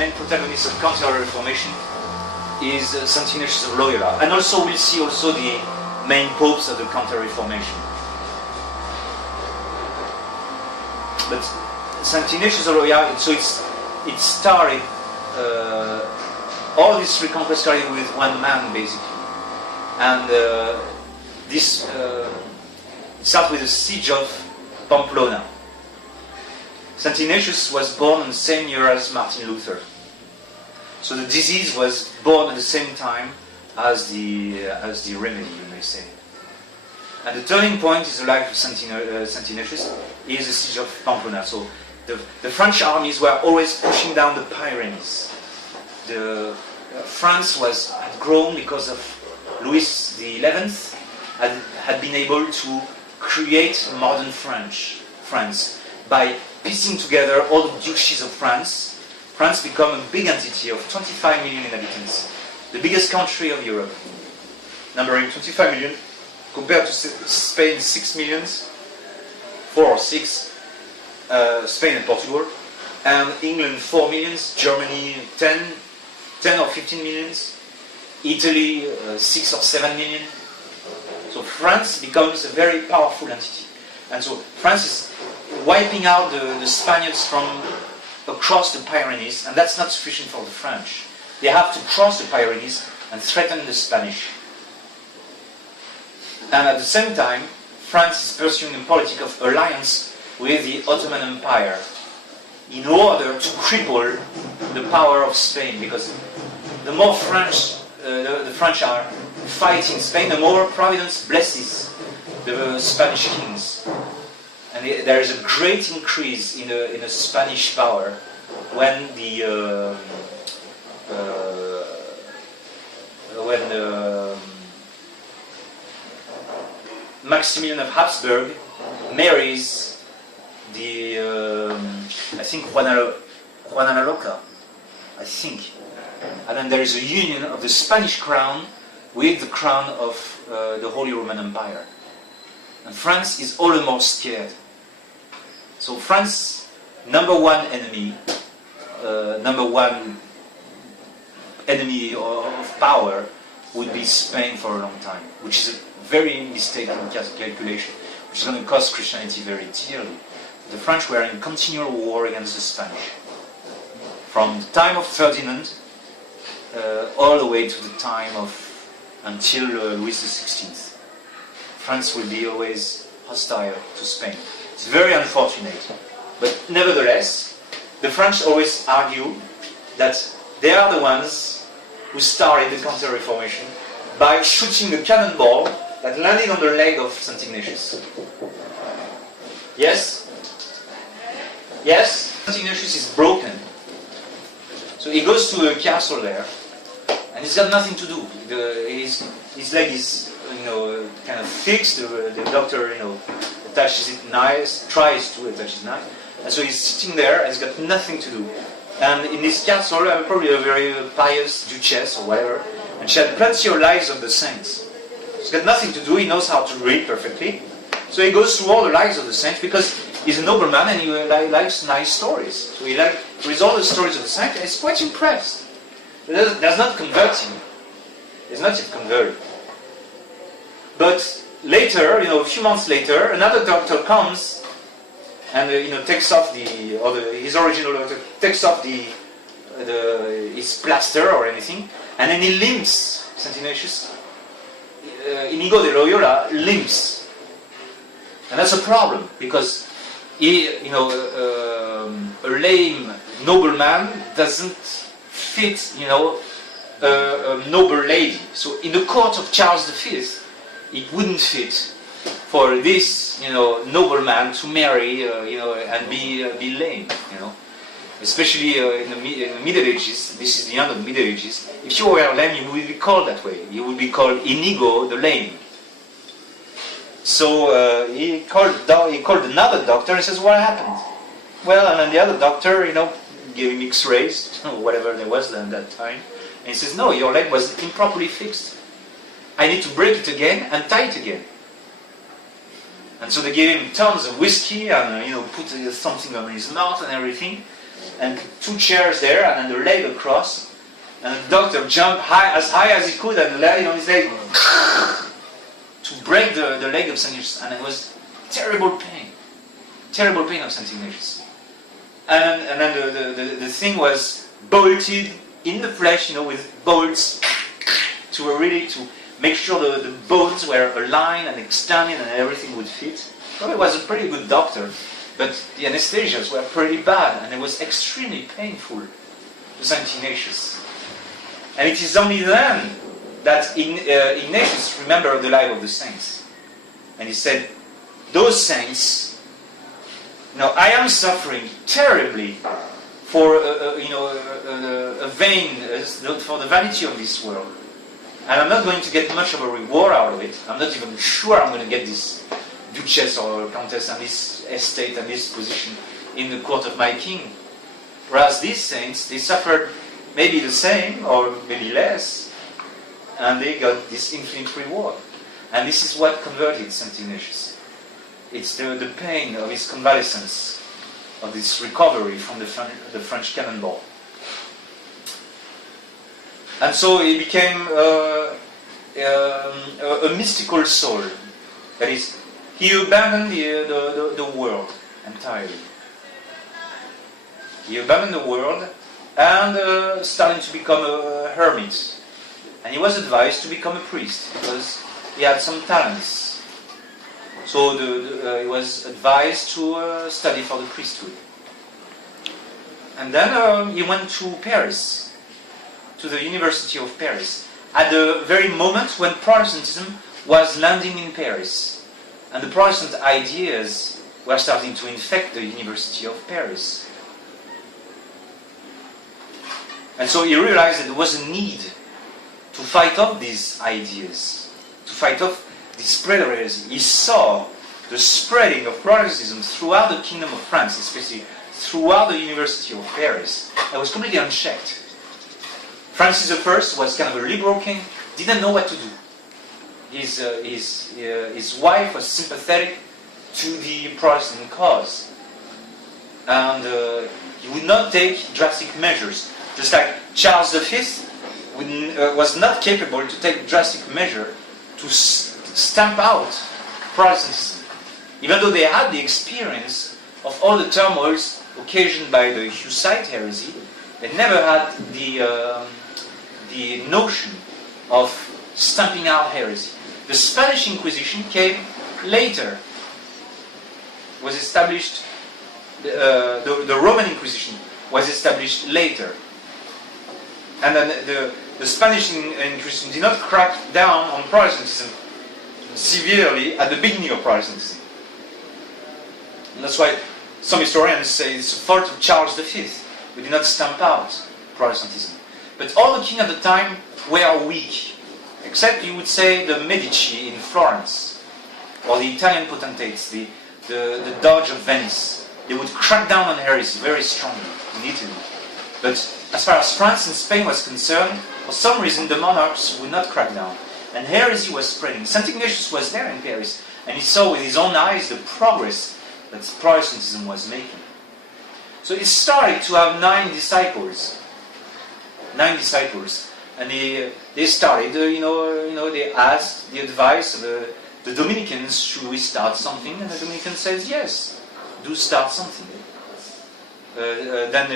main protagonist of Counter-Reformation is Saint Ignatius of Loyola, and also we'll see also the main popes of the Counter-Reformation. But Saint Ignatius of Loyola, so it started, all this reconquest started with one man basically, and this starts with the siege of Pamplona. Saint Ignatius was born on the same year as Martin Luther. So the disease was born at the same time as the remedy, you may say. And the turning point is the life of Saint Ignatius, is the siege of Pamplona. So the French armies were always pushing down the Pyrenees. France had grown because of Louis XI had been able to create modern France by piecing together all the duchies of France. France became a big entity of 25 million inhabitants, the biggest country of Europe, numbering 25 million, compared to Spain 6 million, 4 or 6, Spain and Portugal, and England 4 million, Germany 10 or 15 millions, Italy 6 or 7 million. So France becomes a very powerful entity. And so France is wiping out the Spaniards from across the Pyrenees, and that's not sufficient for the French. They have to cross the Pyrenees and threaten the Spanish. And at the same time, France is pursuing a policy of alliance with the Ottoman Empire in order to cripple the power of Spain, because the more the French are fighting Spain, the more Providence blesses the Spanish kings. And there is a great increase in the Spanish power when Maximilian of Habsburg marries I think Juana Loca, I think, and then there is a union of the Spanish crown with the crown of the Holy Roman Empire. And France is all the more scared. So France, number one enemy of power would be Spain for a long time, which is a very mistaken calculation, which is going to cost Christianity very dearly. The French were in continual war against the Spanish. From the time of Ferdinand all the way to the time of until Louis XVI. France will be always hostile to Spain. It's very unfortunate. But nevertheless, the French always argue that they are the ones who started the Counter-Reformation by shooting a cannonball that landed on the leg of Saint Ignatius. Yes? Yes? Saint Ignatius is broken. So he goes to a castle there, and he's got nothing to do. His leg is, kind of fixed. The doctor, attaches it nice, tries to attach it nice, and so he's sitting there, and he's got nothing to do. And in this castle, probably a very pious duchess or whatever, and she had plenty of lives of the saints. He's got nothing to do. He knows how to read perfectly, so he goes through all the lives of the saints because he's a nobleman and he likes nice stories. So he reads all the stories of the saints, and he's quite impressed. It does not convert him. He's not yet converted. But later, a few months later, another doctor comes and takes off his original doctor takes off his plaster or anything, and then he limps. Saint Ignatius, Inigo de Loyola limps, and that's a problem because a lame nobleman doesn't fit, a noble lady. So in the court of Charles V, it wouldn't fit for this, nobleman to marry, and be lame, Especially in the Middle Ages. This is the end of the Middle Ages. If you were lame, you would be called that way. You would be called Inigo the Lame. So he called another doctor and says, "What happened?" Well, and then the other doctor, gave him X-rays, whatever there was at that time, and he says, "No, your leg was improperly fixed. I need to break it again and tie it again." And so they gave him tons of whiskey and put something on his mouth and everything. and put 2 chairs there, and then the leg across, and the doctor jumped as high as he could and landed on his leg to break the leg of St. Ignatius, and it was terrible pain of St. Ignatius. And then the thing was bolted in the flesh, with bolts to make sure the bones were aligned and extended and everything would fit. Well, he was a pretty good doctor, but the anesthesias were pretty bad, and it was extremely painful to St. Ignatius. And it is only then that Ignatius remembered the life of the saints. And he said, those saints, I am suffering terribly for a vain, for the vanity of this world. And I'm not going to get much of a reward out of it. I'm not even sure I'm going to get this duchess or countess and this estate and this position in the court of my king. Whereas these saints, they suffered maybe the same or maybe less, and they got this infinite reward. And this is what converted St. Ignatius. It's the pain of his convalescence, of this recovery from the French cannonball. And so he became a mystical soul. That is, he abandoned the world entirely. He abandoned the world and started to become a hermit. And he was advised to become a priest because he had some talents. So he was advised to study for the priesthood. And then he went to Paris, to the University of Paris, at the very moment when Protestantism was landing in Paris. And the Protestant ideas were starting to infect the University of Paris. And so he realized that there was a need to fight off these ideas, to fight off the spread of heresy. He saw the spreading of Protestantism throughout the Kingdom of France, especially throughout the University of Paris, that was completely unchecked. Francis I was kind of a liberal king, didn't know what to do. His wife was sympathetic to the Protestant cause. And he would not take drastic measures. Just like Charles V was not capable to take drastic measure to stamp out Protestantism. Even though they had the experience of all the turmoils occasioned by the Hussite heresy, they never had the notion of stamping out heresy. The Spanish Inquisition came later. It was established, the Roman Inquisition was established later. And then the Spanish Inquisition did not crack down on Protestantism severely at the beginning of Protestantism. And that's why some historians say it's the fault of Charles V. We did not stamp out Protestantism. But all the kings at the time were weak, except you would say the Medici in Florence, or the Italian potentates, the Doge of Venice. They would crack down on heresy very strongly in Italy. But as far as France and Spain was concerned, for some reason the monarchs would not crack down. And heresy was spreading. St. Ignatius was there in Paris, and he saw with his own eyes the progress that Protestantism was making. So he started to have 9 disciples. 9 disciples. And they started, they asked the advice of the Dominicans, should we start something? And the Dominican says, yes, do start something. Then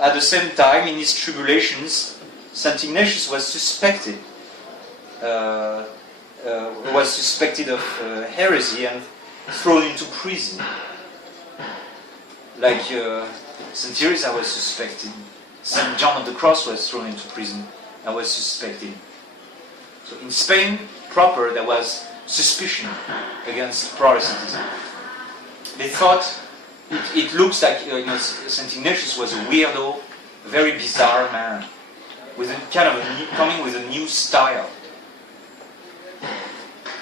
at the same time, in his tribulations, St. Ignatius was suspected. Of heresy and thrown into prison. Like St. Teresa was suspected. St. John of the Cross was thrown into prison and was suspected. So in Spain proper, there was suspicion against Protestantism. They thought it looks like St. Ignatius was a weirdo, a very bizarre man, with coming with a new style,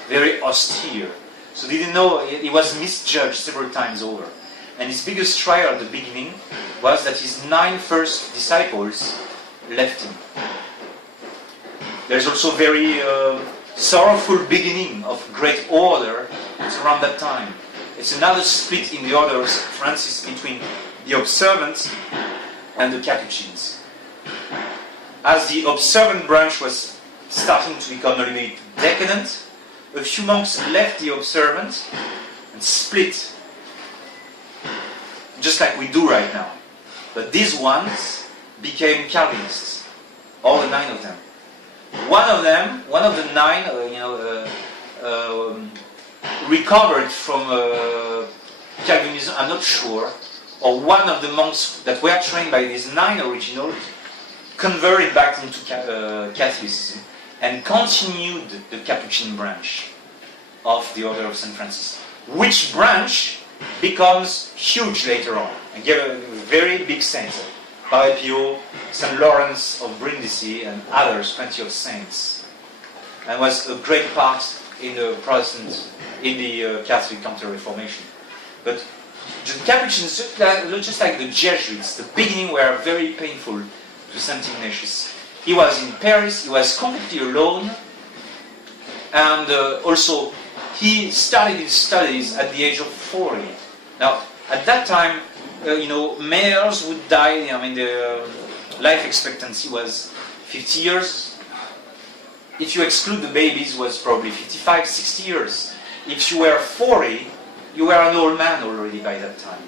very austere. So they didn't know, he was misjudged several times over. And his biggest trial at the beginning was that his 9 first disciples left him. There's also very sorrowful beginning of great order. It's around that time. It's another split in the order of Francis between the Observant and the Capuchins. As the Observant branch was starting to become a little bit decadent, a few monks left the Observant and split, just like we do right now. But these ones became Calvinists, all the 9 of them. One of the 9, recovered from Calvinism, I'm not sure, or one of the monks that were trained by these 9 originals converted back into Catholicism and continued the Capuchin branch of the Order of St. Francis, which branch becomes huge later on and gave a very big saints. Padre Pio, St. Lawrence of Brindisi, and others, plenty of saints, and was a great part in the Protestant, in the Catholic Counter-Reformation. But the Capuchins, just like the Jesuits, the beginning were very painful to St. Ignatius. He was in Paris, he was completely alone, and also he started his studies at the age of 40. Now, at that time, mayors would die. I mean, the life expectancy was 50 years. If you exclude the babies, it was probably 55, 60 years. If you were 40, you were an old man already by that time.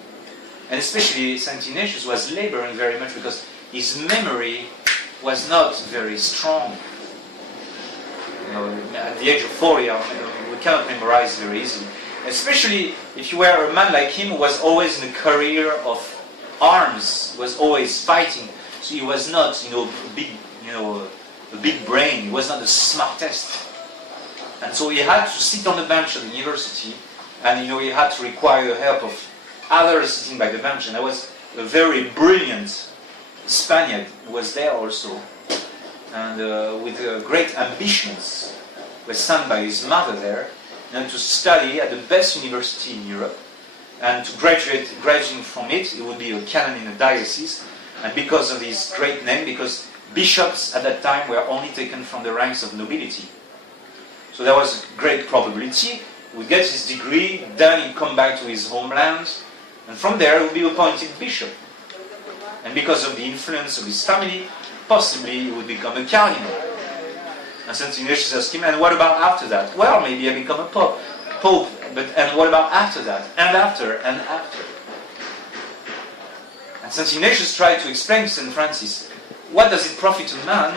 And especially St. Ignatius was laboring very much because his memory was not very strong. At the age of 40, we cannot memorize very easily. Especially if you were a man like him who was always in a career of arms, was always fighting. So he was not, a big brain. He was not the smartest. And so he had to sit on the bench at the university, and he had to require the help of others sitting by the bench. And there was a very brilliant Spaniard who was there also, and with great ambitions, was sent by his mother there, and to study at the best university in Europe, and to graduating from it, he would be a canon in a diocese, and because of his great name, because bishops at that time were only taken from the ranks of nobility. So there was great probability, he would get his degree, then he'd come back to his homeland, and from there he would be appointed bishop. And because of the influence of his family, possibly he would become a cardinal. And St. Ignatius asked him, and what about after that? Well, maybe I become a pope, but and what about after that? And after, and after. And St. Ignatius tried to explain to St. Francis, what does it profit a man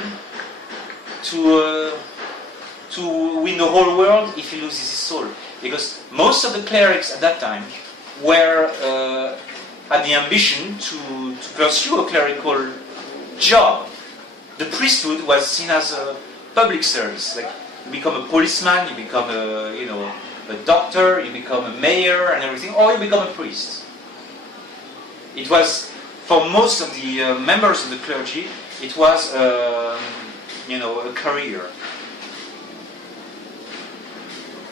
to win the whole world if he loses his soul? Because most of the clerics at that time had the ambition to pursue a clerical job. The priesthood was seen as a public service. Like, you become a policeman, you become a doctor, you become a mayor and everything, or you become a priest. It was, for most of the members of the clergy, it was a career.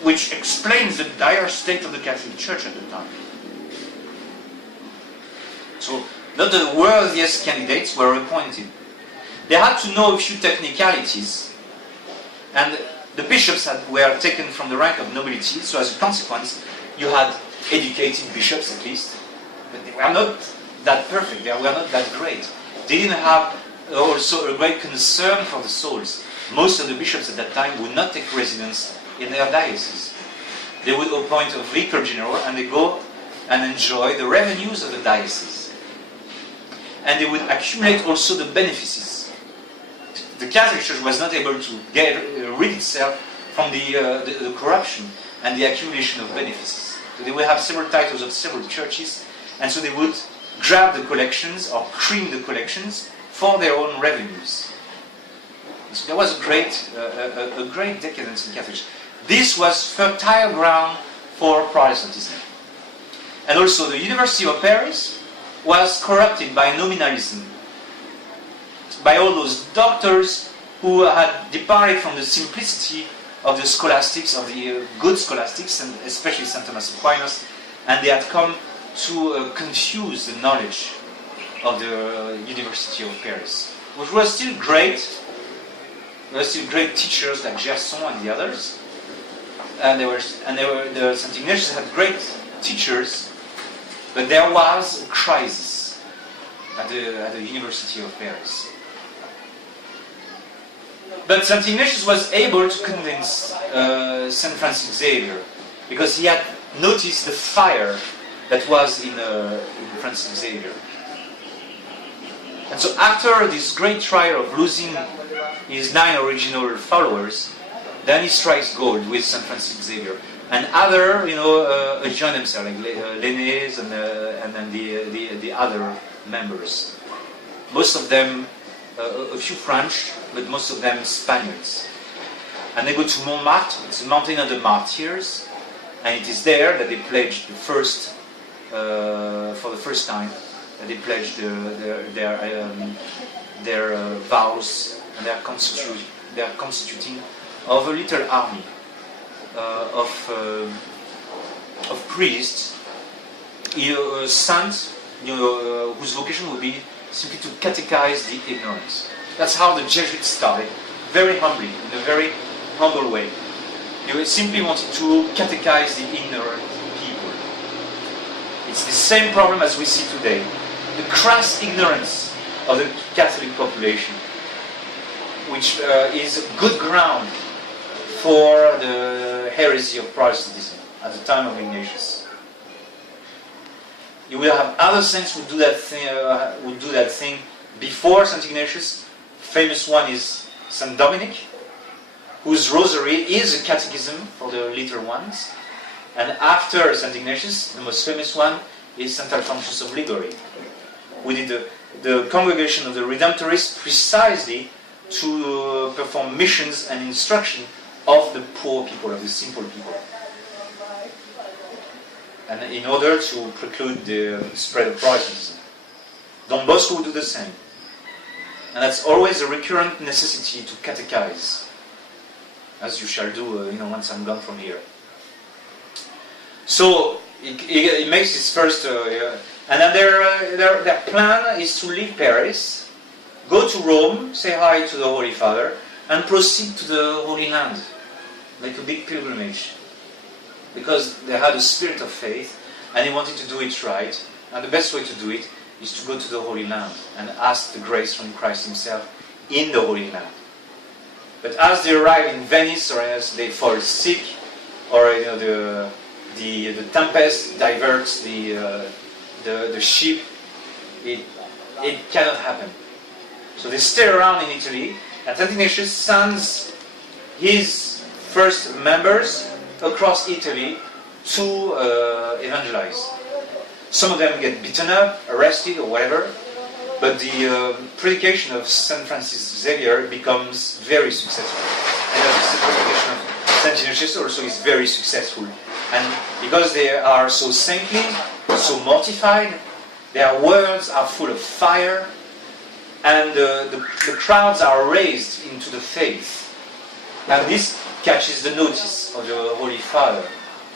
Which explains the dire state of the Catholic Church at the time. So, not the worthiest candidates were appointed. They had to know a few technicalities, and the bishops were taken from the rank of nobility, so as a consequence, you had educated bishops at least, but they were not that perfect, they were not that great. They didn't have also a great concern for the souls. Most of the bishops at that time would not take residence in their diocese. They would appoint a vicar general, and they go and enjoy the revenues of the diocese. And they would accumulate also the benefices. The Catholic Church was not able to rid itself from the corruption and the accumulation of benefices. So they would have several titles of several churches, and so they would grab the collections or cream the collections for their own revenues. So there was a great decadence in Catholic Church. This was fertile ground for Protestantism. And also the University of Paris was corrupted by nominalism, by all those doctors who had departed from the simplicity of the scholastics, of the good scholastics, and especially St. Thomas Aquinas, and they had come to confuse the knowledge of the University of Paris, which was still great. There were still great teachers like Gerson and the others, and St. Ignatius had great teachers, but there was a crisis. at the University of Paris. But St. Ignatius was able to convince St. Francis Xavier, because he had noticed the fire that was in Francis Xavier. And so after this great trial of losing his 9 original followers, then he strikes gold with St. Francis Xavier. And other, join themselves, like Lennes and then the other members. Most of them, a few French, but most of them Spaniards. And they go to Montmartre, it's a mountain of the martyrs, and it is there that they pledge the first, for the first time, that they pledge their vows, and they are constituting of a little army of priests, a saint, whose vocation would be simply to catechize the ignorance. That's how the Jesuits started, very humbly, in a very humble way. They simply wanted to catechize the ignorant people. It's the same problem as we see today. The crass ignorance of the Catholic population, which is good ground for the heresy of Protestantism at the time of Ignatius. You will have other saints who do that thing before St. Ignatius. Famous one is St. Dominic, whose rosary is a catechism for the little ones. And after St. Ignatius, the most famous one is St. Alphonsus of Liguori, who did the Congregation of the Redemptorists precisely to perform missions and instruction of the poor people, of the simple people, and in order to preclude the spread of Protestantism. Don Bosco would do the same, and that's always a recurrent necessity to catechize, as you shall do, once I'm gone from here. So it makes its first, and then their plan is to leave Paris, go to Rome, say hi to the Holy Father, and proceed to the Holy Land, like a big pilgrimage, because they had a spirit of faith and they wanted to do it right, and the best way to do it is to go to the Holy Land and ask the grace from Christ Himself in the Holy Land. But as they arrive in Venice, or as they fall sick, or the tempest diverts the ship, it cannot happen. So they stay around in Italy, and St. Ignatius sends his first members across Italy to evangelize. Some of them get beaten up, arrested, or whatever, but the predication of St. Francis Xavier becomes very successful. And the predication of St. Ignatius also is very successful. And because they are so saintly, so mortified, their words are full of fire, and the crowds are raised into the faith. And this catches the notice of the Holy Father,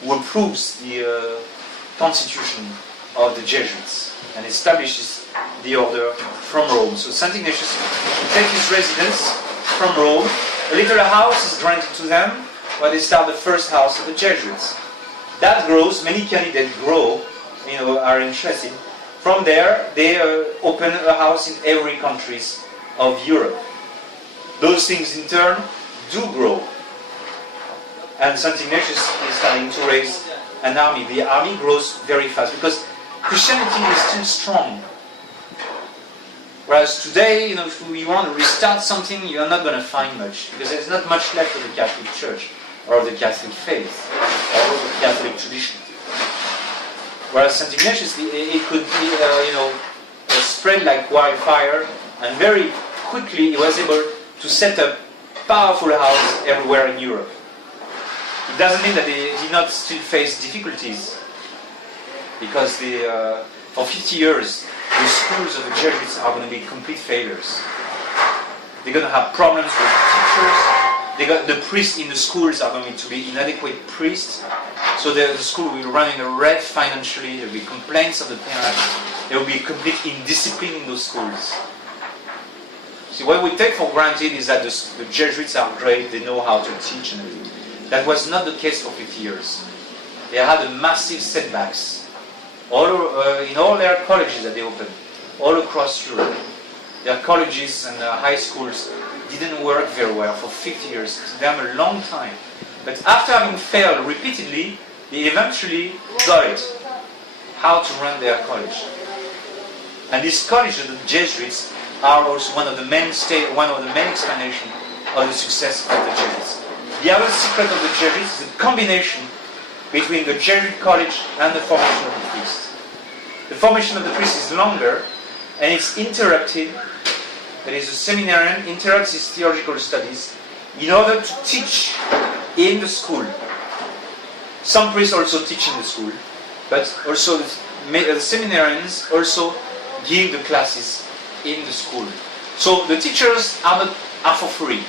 who approves the constitution of the Jesuits and establishes the order from Rome. So St. Ignatius takes his residence from Rome. A little house is granted to them, where they start the first house of the Jesuits. That grows, many candidates grow, are interested. From there, they open a house in every country of Europe. Those things in turn do grow. And St. Ignatius is starting to raise an army. The army grows very fast because Christianity is still strong. Whereas today, if we want to restart something, you are not going to find much, because there's not much left of the Catholic Church, or of the Catholic faith, or of the Catholic tradition. Whereas St. Ignatius, it could be, spread like wildfire, and very quickly he was able to set up powerful houses everywhere in Europe. It doesn't mean that they did not still face difficulties, because for 50 years, the schools of the Jesuits are going to be complete failures. They're going to have problems with teachers. The priests in the schools are going to be inadequate priests. So the school will run in a red financially. There will be complaints of the parents. There will be complete indiscipline in those schools. See, what we take for granted is that the Jesuits are great. They know how to teach and everything. That was not the case for 50 years. They had a massive setbacks in all their colleges that they opened. all across Europe. Their colleges and high schools didn't work very well for 50 years. It took them a long time. But after having failed repeatedly, they eventually got it, how to run their college. And these colleges, the Jesuits, are also one of the main explanations of the success of the Jesuits. The other secret of the Jesuits is a combination between the Jesuit college and the formation of the priests. The formation of the priest is longer, and it's interrupted. That is, the seminarian interrupts his theological studies in order to teach in the school. Some priests also teach in the school, but also the seminarians also give the classes in the school. So the teachers are for free.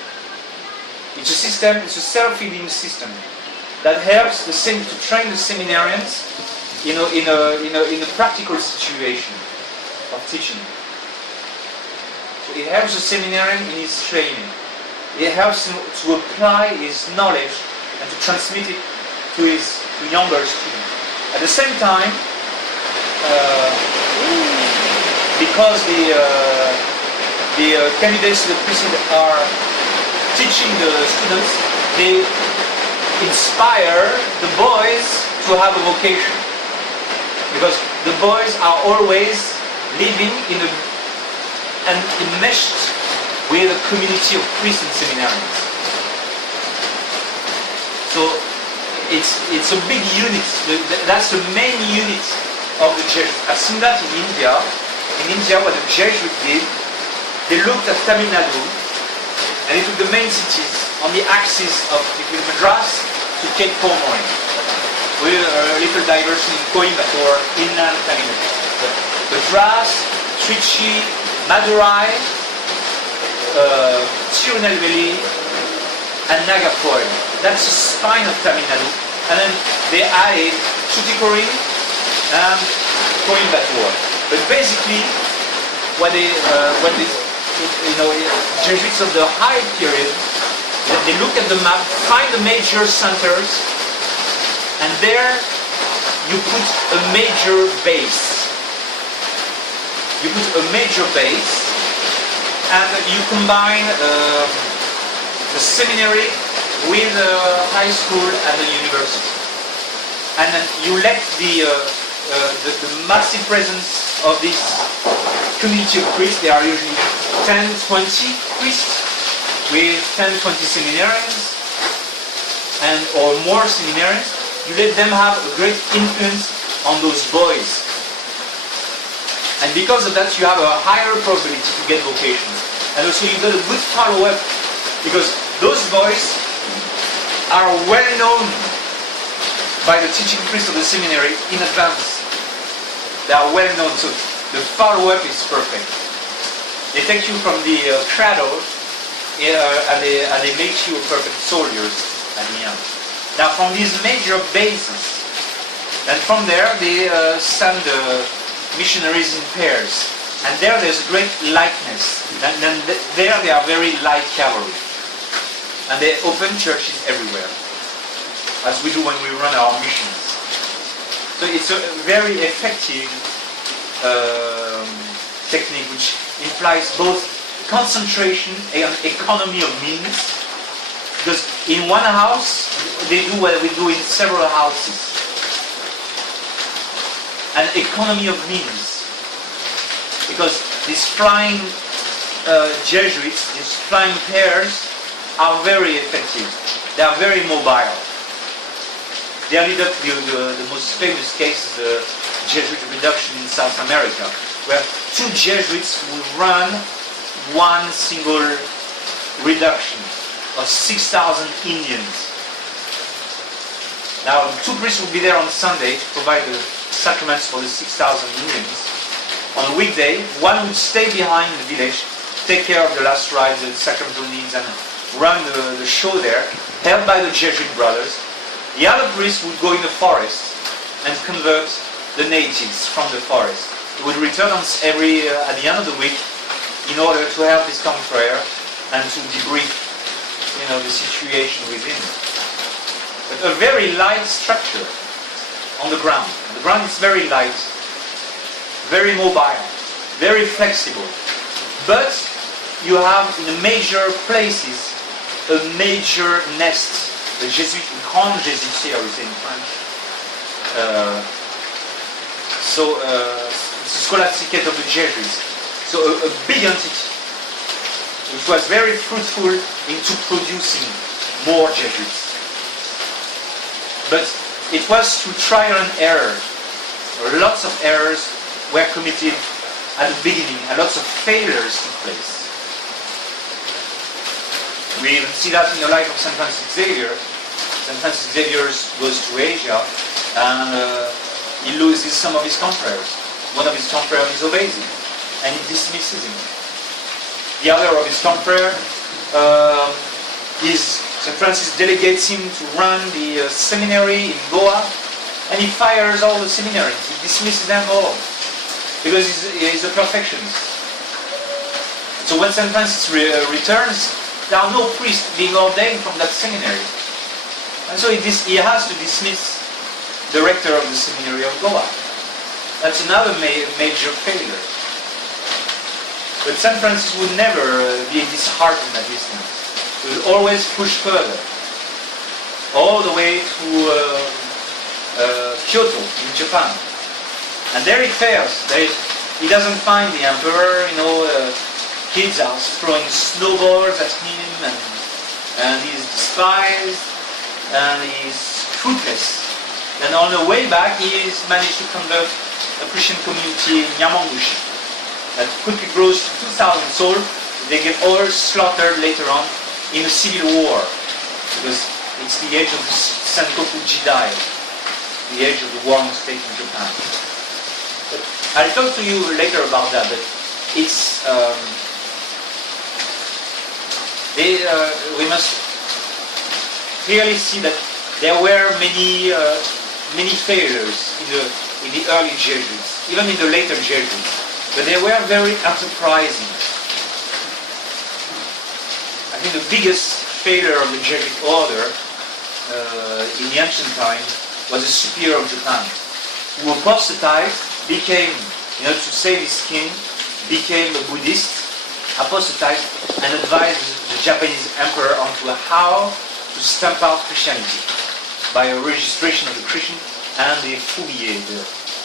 It's a system, it's a self-feeding system that helps to train the seminarians in a practical situation of teaching. So it helps the seminarian in his training. It helps him to apply his knowledge and to transmit it to his younger students. At the same time, because the candidates to the priesthood are teaching the students, they inspire the boys to have a vocation. Because the boys are always living and enmeshed with a community of priests and seminarians. So it's a big unit. That's the main unit of the Jesuits. I've seen that in India. In India, what the Jesuits did, they looked at Tamil Nadu and they took the main cities on the axis of between Madras to Cape Comorin, with a little diversion in Coimbatore, inland Tamil Nadu. Madras, Trichy, Madurai, Tirunelveli, and Nagapur. That's the spine of Tamil Nadu. And then they added Tuticorin and Coimbatore. But basically, what Jesuits of the high period, they look at the map, find the major centers, and there you put a major base. You put a major base, and you combine the seminary with the high school and the university. And then you let the massive presence of this community of priests. There are usually 10, 20 priests with 10, 20 seminarians or more seminarians. You let them have a great influence on those boys. And because of that, you have a higher probability to get vocations. And also you got a good follow-up, because those boys are well known by the teaching priests of the seminary in advance. They are well known, so the follow-up is perfect. They take you from the cradle and they make you a perfect soldiers at the end. Now from these major bases, and from there they send the missionaries in pairs. And there's great lightness. And then there they are very light cavalry. And they open churches everywhere, as we do when we run our missions. So it's a very effective technique which implies both concentration and economy of means. Because in one house, they do what we do in several houses. An economy of means. Because these flying Jesuits, these flying pairs, are very effective. They are very mobile. They lead up to the most famous case is the Jesuit reduction in South America, where two Jesuits will run one single reduction of 6,000 Indians. Now, two priests will be there on Sunday to provide the sacraments for the 6,000 Indians. On a weekday, one would stay behind in the village, take care of the last rites, the sacramental needs, and run the show there, helped by the Jesuit brothers. The other priest would go in the forest and convert the natives from the forest. He would return at the end of the week in order to help his confrere and to debrief, the situation within. But a very light structure on the ground. The ground is very light, very mobile. very flexible. But you have in the major places a major nest, the Jésuite, Grand Jésuitier, I would say in French. Scholasticate of the Jesuits. So a big entity, which was very fruitful into producing more Jesuits. But it was through trial and error. Lots of errors were committed at the beginning, and lots of failures took place. We even see that in the life of St. Francis Xavier. St. Francis Xavier goes to Asia, and he loses some of his confreres. One of his confreres is obese, and he dismisses him. The other of his confreres St. Francis delegates him to run the seminary in Goa, and he fires all the seminaries. He dismisses them all because he's a perfectionist. So when St. Francis returns, there are no priests being ordained from that seminary, and so he has to dismiss the rector of the seminary of Goa. That's another major failure. But St. Francis would never be disheartened at this thing. He would always push further, all the way to Kyoto in Japan. And there he fails. He doesn't find the emperor, kids are throwing snowballs at him, and he's despised, and he's fruitless. And on the way back, he's managed to convert a Christian community in Yamaguchi that quickly grows to 2,000 souls. They get all slaughtered later on in a civil war, because it's the age of the Sengoku Jidai, the age of the warring state in Japan. But I'll talk to you later about that, but it's we must clearly see that there were many failures in the early Jesuits, even in the later Jesuits, but they were very enterprising. I think the biggest failure of the Jesuit order in the ancient time was the superior of Japan, who apostatized, became, to save his king, became a Buddhist, apostatized, and advised the Japanese emperor on how to stamp out Christianity by a registration of the Christian and the fouillé,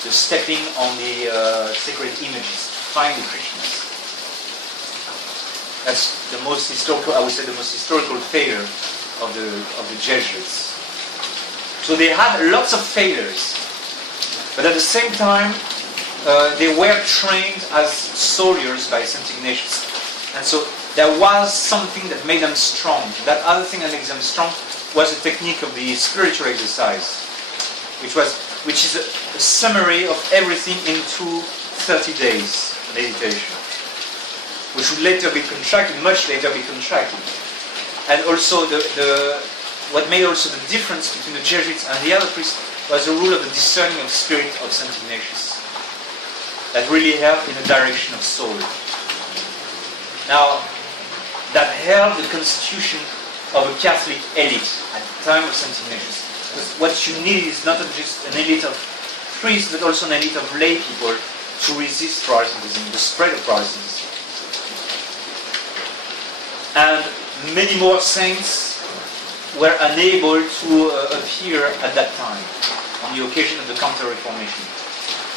the stepping on the sacred images to find the Christians. That's the most historical, I would say, the most historical failure of the Jesuits. So they had lots of failures, but at the same time, they were trained as soldiers by St. Ignatius, and so there was something that made them strong. That other thing that makes them strong was the technique of the spiritual exercise, which is a summary of everything into 30 days meditation, which would later be contracted, much later be contracted. And also what made also the difference between the Jesuits and the other priests was the rule of the discerning of spirit of St. Ignatius, that really helped in the direction of soul. Now, that held the constitution of a Catholic elite at the time of St. Ignatius. What you need is not just an elite of priests, but also an elite of lay people to resist Protestantism, the spread of Protestantism. And many more saints were unable to appear at that time, on the occasion of the Counter-Reformation.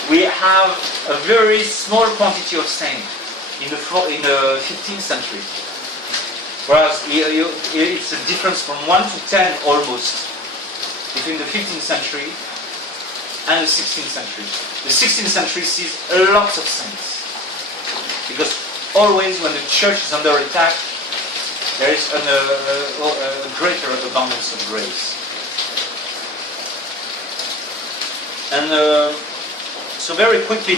We have a very small quantity of saints in the 15th century, whereas it's a difference from 1 to 10 almost between the 15th century and the 16th century. The 16th century sees lots of saints, because always when the church is under attack, there is a greater abundance of grace. And so very quickly,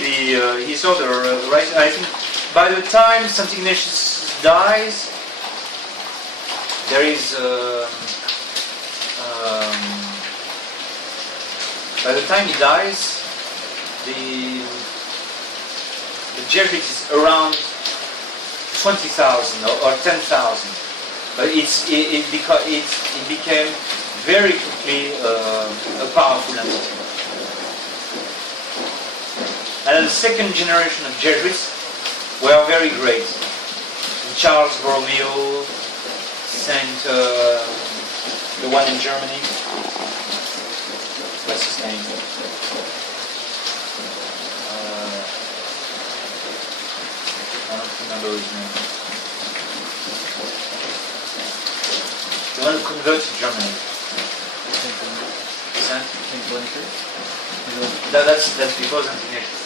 his order, I think by the time St. Ignatius dies, there is, by the time he dies, the Jesuit is around 20,000 or 10,000. But it became very quickly a powerful entity. And the second generation of Jesuits were very great. Charles Borromeo, Saint, the one in Germany. What's his name? I don't remember his name. The one who converted Germany. Saint Boniface? That's before Saint Ignatius.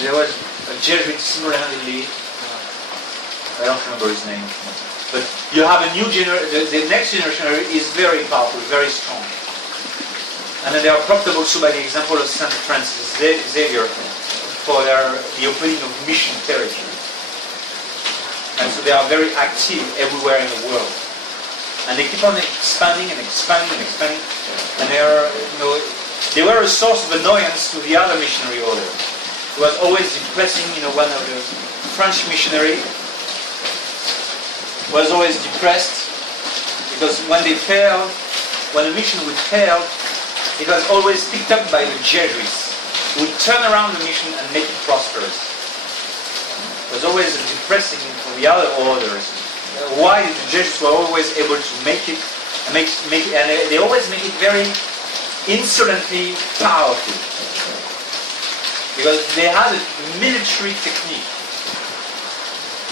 There was a Jesuit single-handedly, I don't remember his name, but you have a new generation, the next generation is very powerful, very strong. And then they are propped up also by the example of Saint Francis Xavier for the opening of mission territory. And so they are very active everywhere in the world. And they keep on expanding and expanding and expanding. And they are, they were a source of annoyance to the other missionary order. It was always depressing, one of the French missionary was always depressed because when they failed, when a mission would fail, it was always picked up by the Jesuits who would turn around the mission and make it prosperous. It was always depressing for the other orders. Why the Jesuits were always able to make it, and they always make it very insolently powerful. Because they had a military technique.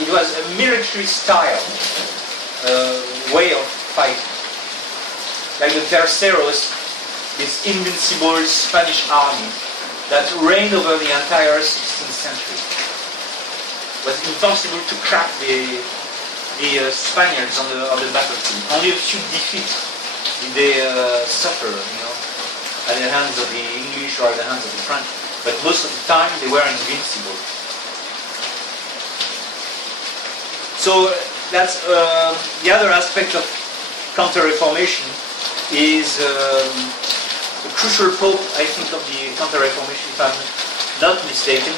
It was a military style, way of fighting. Like the Terceros, this invincible Spanish army that reigned over the entire 16th century. It was impossible to crack the Spaniards on the battlefield. Only a few defeats did they suffer, at the hands of the English or at the hands of the French. But most of the time they were invincible. So that's the other aspect of Counter-Reformation is the crucial pope, I think, of the Counter-Reformation, if I'm not mistaken.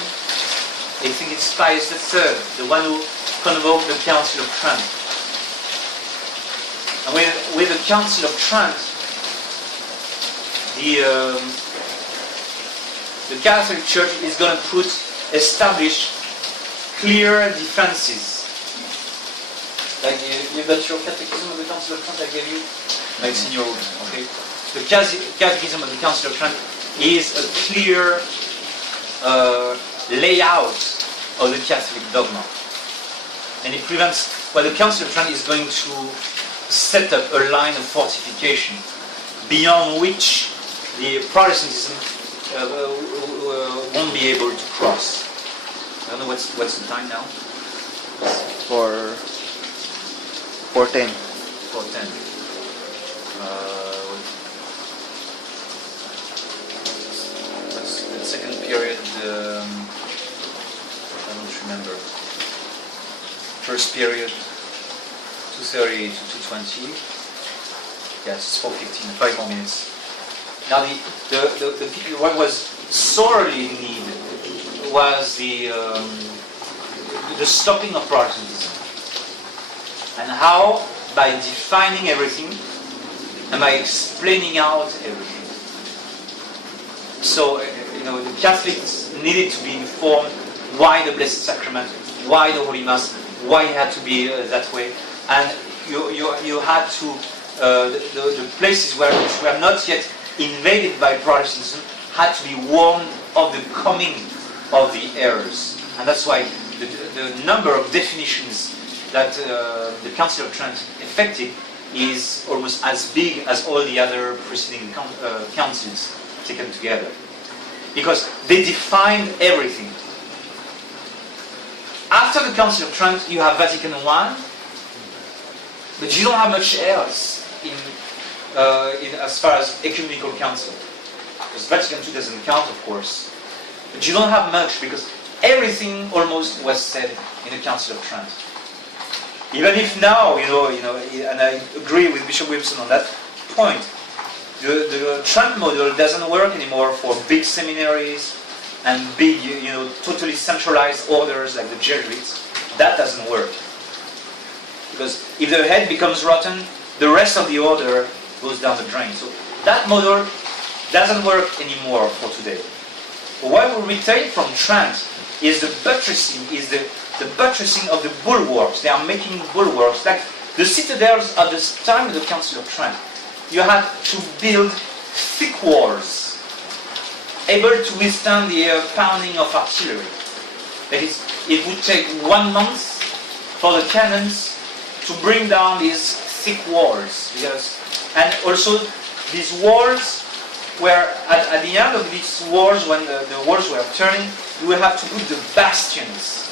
I think it's Pius III, the one who convoked the Council of Trent. And with the Council of Trent, the Catholic Church is going to establish clear defenses. Like you got your Catechism of the Council of Trent I gave you? No, it's in your room, okay? The Catechism of the Council of Trent is a clear layout of the Catholic dogma. And it prevents, well, the Council of Trent is going to set up a line of fortification beyond which the Protestantism won't be able to cross. I don't know what's the time now. 4:10. 4:10. What's the second period? I don't remember. First period, 2:30 to 2:20. Yes, it's 4:15. 5 more minutes. Now what was sorely in need was the stopping of Protestantism. And how? By defining everything and by explaining out everything. So, the Catholics needed to be informed why the Blessed Sacrament, why the Holy Mass, why it had to be that way. And you had to, the places which were not yet invaded by Protestantism had to be warned of the coming of the errors. And that's why the number of definitions that the Council of Trent effected is almost as big as all the other preceding councils taken together. Because they defined everything. After the Council of Trent, you have Vatican I, but you don't have much else as far as ecumenical council. Because Vatican II doesn't count, of course. But you don't have much because everything almost was said in the Council of Trent. Even if now, and I agree with Bishop Wilson on that point, the Trent model doesn't work anymore for big seminaries and big, totally centralized orders like the Jesuits. That doesn't work. Because if the head becomes rotten, the rest of the order goes down the drain. So that model doesn't work anymore for today. But what we retain from Trent is the buttressing, the buttressing of the bulwarks. They are making bulwarks, like the citadels at the time of the Council of Trent. You had to build thick walls, able to withstand the pounding of artillery. That is, it would take 1 month for the cannons to bring down these thick walls. And also, these walls were, at the end of these walls, when the walls were turning, you will have to put the bastions.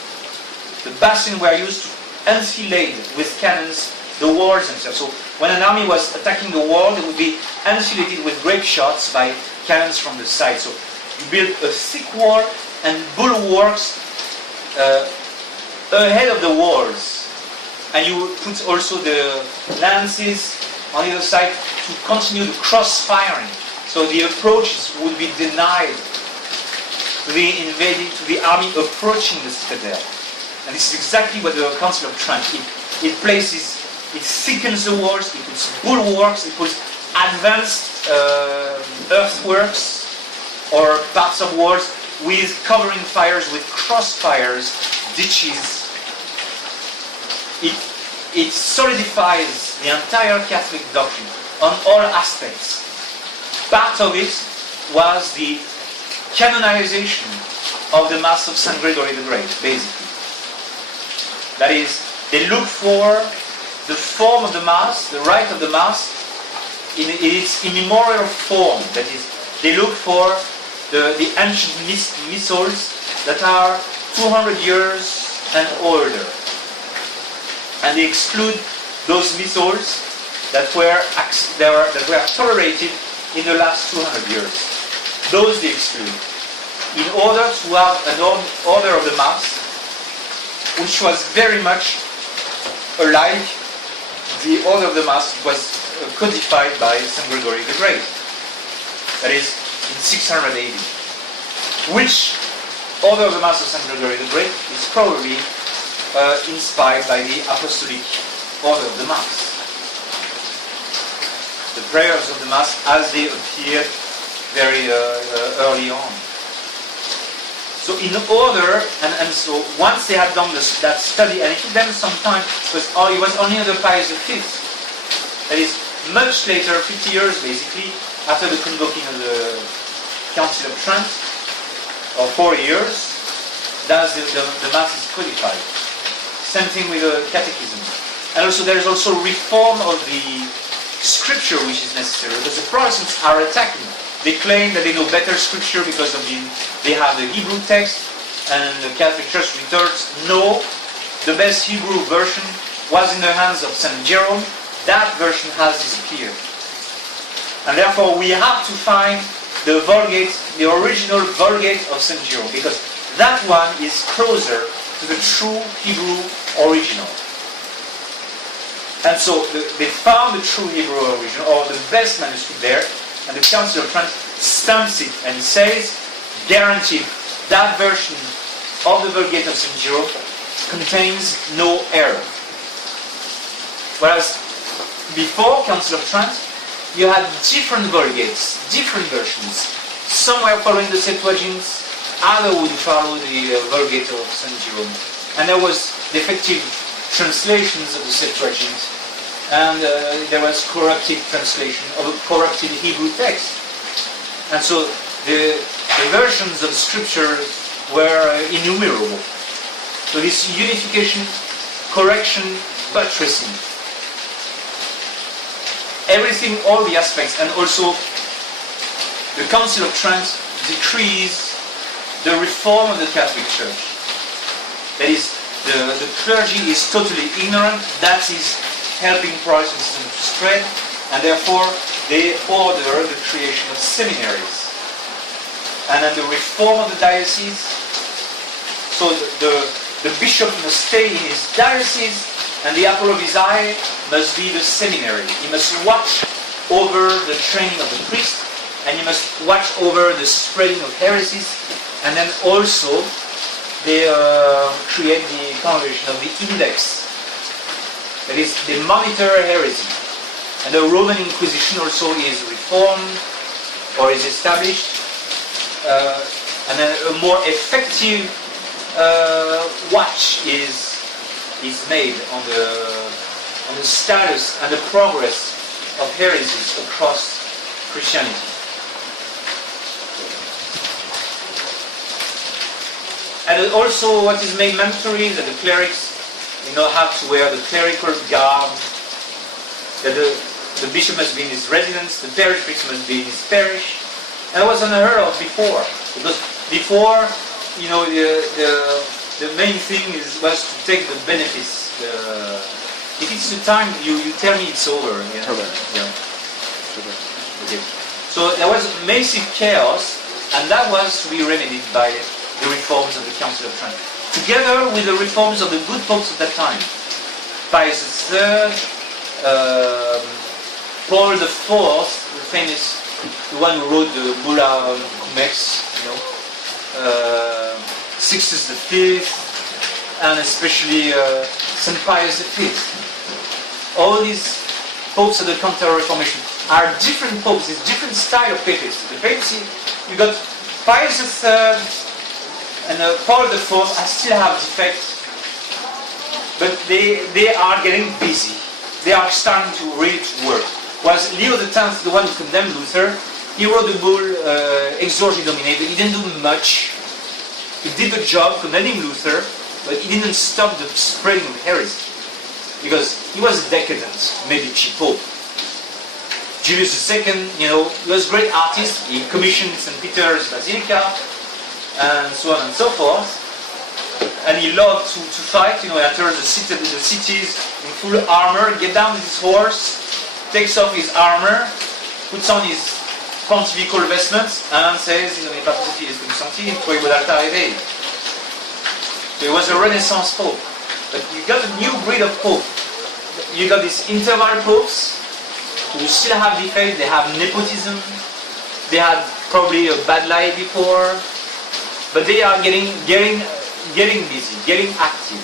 The bastions were used to enfilade with cannons the walls themselves. So when an army was attacking the wall, it would be enfiladed with grape shots by cannons from the side. So you build a thick wall and bulwarks ahead of the walls. And you put also the lances on the other side to continue the cross-firing. So the approaches would be denied to the army approaching the citadel. And this is exactly what the Council of Trent, it places, it thickens the walls, it puts bulwarks, it puts advanced earthworks or parts of walls with covering fires, with crossfires, ditches. It solidifies the entire Catholic doctrine on all aspects. Part of it was the canonization of the Mass of St. Gregory the Great, basically. That is, they look for the form of the Mass, the rite of the Mass, in its immemorial form. That is, they look for the ancient missals that are 200 years and older. And they exclude those missals that were tolerated in the last 200 years. Those they exclude, in order to have an order of the Mass which was very much alike the order of the Mass was codified by St. Gregory the Great. That is, in 600 AD. Which order of the Mass of St. Gregory the Great is probably inspired by the Apostolic order of the Mass. The prayers of the Mass as they appeared very early on. So in order, and so once they had done that study, and it took them some time, because it was only under Pius V. That is, much later, 50 years basically, after the convoking of the Council of Trent, or 4 years, that the Mass is codified. Same thing with the Catechism. And also there is also reform of the Scripture which is necessary, because the Protestants are attacking. They claim that they know better Scripture because of they have the Hebrew text, and the Catholic Church retorts, no, the best Hebrew version was in the hands of St. Jerome. That version has disappeared. And therefore we have to find the Vulgate, the original Vulgate of St. Jerome, because that one is closer to the true Hebrew original. And so they found the true Hebrew original, or the best manuscript there, and the Council of Trent stamps it and says, guaranteed, that version of the Vulgate of St. Jerome contains no error. Whereas before Council of Trent, you had different Vulgates, different versions. Some were following the Septuagint, others would follow the Vulgate of St. Jerome. And there was defective translations of the Septuagint, and there was corrupted translation of a corrupted Hebrew text. And so the versions of Scripture were innumerable. So this unification, correction, buttressing, everything, all the aspects, and also the Council of Trent decrees the reform of the Catholic Church. That is, the clergy is totally ignorant, that is helping Protestantism to spread, and therefore they order the creation of seminaries. And then the reform of the diocese, so the bishop must stay in his diocese, and the apple of his eye must be the seminary. He must watch over the training of the priest, and he must watch over the spreading of heresies, and then also they create the congregation of the Index. That is, they monitor heresy. And the Roman Inquisition also is reformed or is established. And then a more effective watch is made on the status and the progress of heresies across Christianity. And also what is made mandatory is that the clerics have to wear the clerical garb, that the bishop must be in his residence, the parish priest must be in his parish. And that was unheard of before, because before, the main thing was to take the benefits. If it's the time, you tell me it's over. Okay. Yeah. Okay. So there was massive chaos, and that was to be remedied by the reforms of the Council of Trent, together with the reforms of the good popes of that time, Pius III, Paul IV, the famous, the one who wrote the Bulla Cumex, Sixtus V, and especially St. Pius V. All these popes of the Counter-Reformation are different popes, it's different style of papacy. The papacy, you got Pius III and Paul IV still have defects, but they are getting busy. They are starting to really work. Was Leo X, the one who condemned Luther, he wrote the bull Exorgi Domine, but he didn't do much. He did the job condemning Luther, but he didn't stop the spreading of heresy, because he was a decadent, Medici Pope. Julius II, he was a great artist. He commissioned St. Peter's Basilica, and so on and so forth. And he loved to fight, enter the cities in full armor, get down with his horse, takes off his armor, puts on his pontifical vestments, and says, So he was a Renaissance Pope. But you got a new breed of Pope. You got these interval popes who still have defects, they have nepotism, they had probably a bad life before, but they are getting busy, getting active.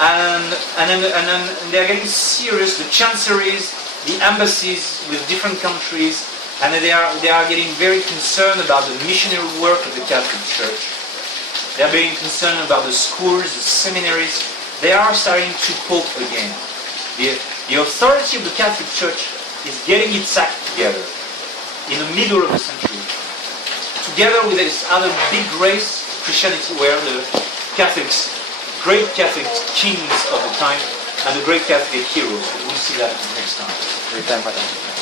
And then they are getting serious, the chancelleries, the embassies with different countries, and they are getting very concerned about the missionary work of the Catholic Church. They are being concerned about the schools, the seminaries. They are starting to pope again. The authority of the Catholic Church is getting its act together in the middle of the century, together with this other big race, Christianity, where the Catholics, great Catholic kings of the time, and the great Catholic heroes. We'll see that next time. Great time, Father.